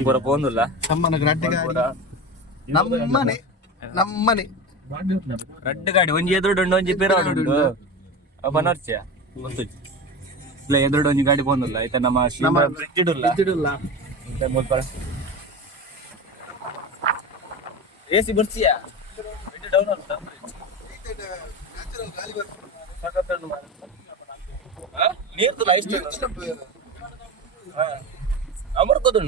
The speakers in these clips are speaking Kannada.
ಪೂರ ಪೋಂದುಲ್ಲ ನಮ್ಮನೆ ರಡ್ಡ್ ಗಾಡಿ ಒಂಜಿ ಎದುರುಡು ಉಂಡು ಒಂಜಿ ಪಿರಾಡು ಉಂಡು ಬನರ್ಚಿಯ ಗೊತ್ತು ಇಲ್ಲ ಎದುರುಡು ಒಂಜಿ ಗಾಡಿ ಪೋಂದುಲ್ಲ ಐತ ನಮ್ಮ ಬ್ರಿಡ್ಜ್ ಎಸಿ ಬರ್ಚಿಯ ಡೌನ್ ಅಂತ ನೀರು ಲೈಸ್ಟ್ ಅಮರ್ಕೋದು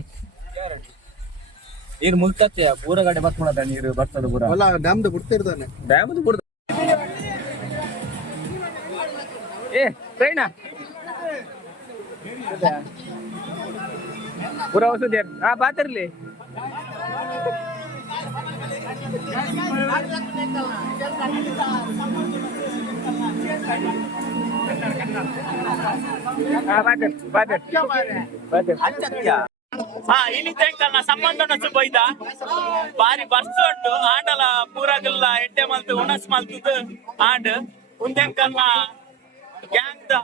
ನೀರು ಮುಗ್ತತ್ಯ ಪೂರ ಗಾಡಿ ಬಸ್ ಮಾಡದ ನೀರು ಬರ್ತದ ಪೂರ ಅಲ್ಲ ಡ್ಯಾಮ್ದು ಬಿಡ್ತಿರ್ತಾನೆ ಡ್ಯಾಮ್ದು ಬಿಡ್ತ ಏ ಟ್ರೈನಾ ಪೂರ ಹೊಸದೇ ಹಾ ಬಾತಿರ್ಲಿ ಇಲ್ಲಿ ತೆಂಕಲ್ನ ಸಂಬಂಧ ಬೈದ ಬಾರಿ ಬರ್ಸ ಉಂಟು ಆಂಡಲ ಪೂರಾಗಲ್ಲ ಎಡ್ಡೆ ಮಲ್ತು ಉಣಸ್ ಮಲ್ತದ ಆಂಡ್ ಉಂದೆಂಕಲ್ನ ಗ್ಯಾಂಗ್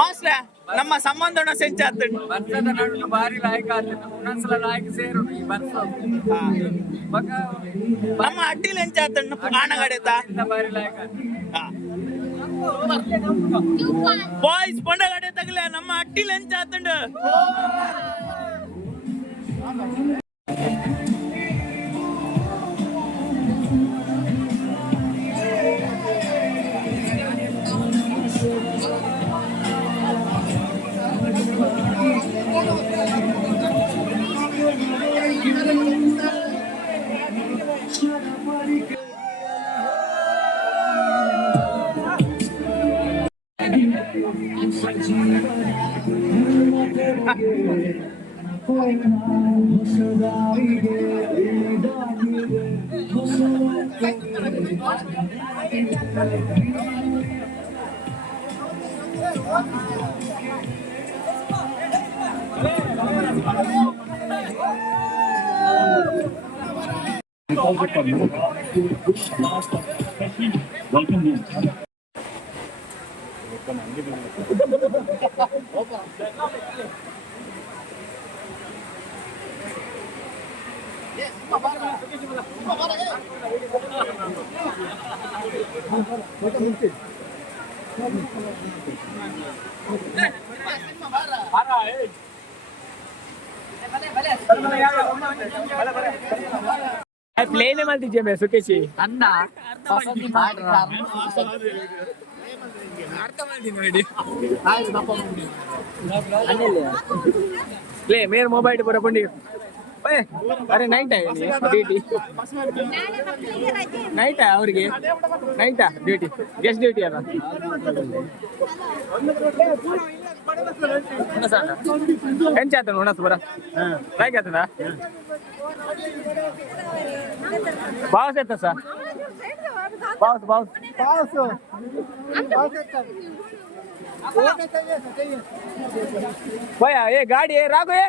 ಮಾಸ್ಟ್ರ ನಮ್ಮ ಸಂಬಂಧನ ಸೆಂಚಾತ್ ವರ್ಷದ ನಡುವೆ ಭಾರಿ ಲಾಯಕ ಒಂದೊಂದ್ಸಲ ಲಾಯಕ ಸೇರು ಈ ವರ್ಷ ನಮ್ಮ ಅಡ್ಡಿಲ್ ಎಂಚಾತ್ ಆಣಗಡೆತ ಭಾರಿ ಲಾಯಕ ಬಾಯ್ಸ್ ಪೊಂಡಗಡೆ ತಗಲೆ ನಮ್ಮ ಅಡ್ಡಿಲ್ ಎಂಚಾತಂಡು ಪ್ಲೇನೆ ಮಾಡ್ತಿದ್ದೆ ಮೇ ಸುಖೇಶಿ ಅನ್ನ ಪ್ಲೇ ಮೇರ್ ಮೊಬೈಲ್ ಪೂರ ಪುಂಡಿ ಅರೆ ನೈಟ್ ಡ್ಯೂಟಿ ನೈಟಾ ಅವ್ರಿಗೆ ನೈಟಾ ಡ್ಯೂಟಿ ಗೆಸ್ಟ್ ಡ್ಯೂಟಿ ಅಲ್ಲ ಎಂಚ ಆತ ಉಣಸ್ ಬರ ಲೈಕ್ ಆತದ ಬಾಸ್ ಎತ್ತ ಸರ್ ಬಾಸ್ भैया ये गाड़ी है राघो ये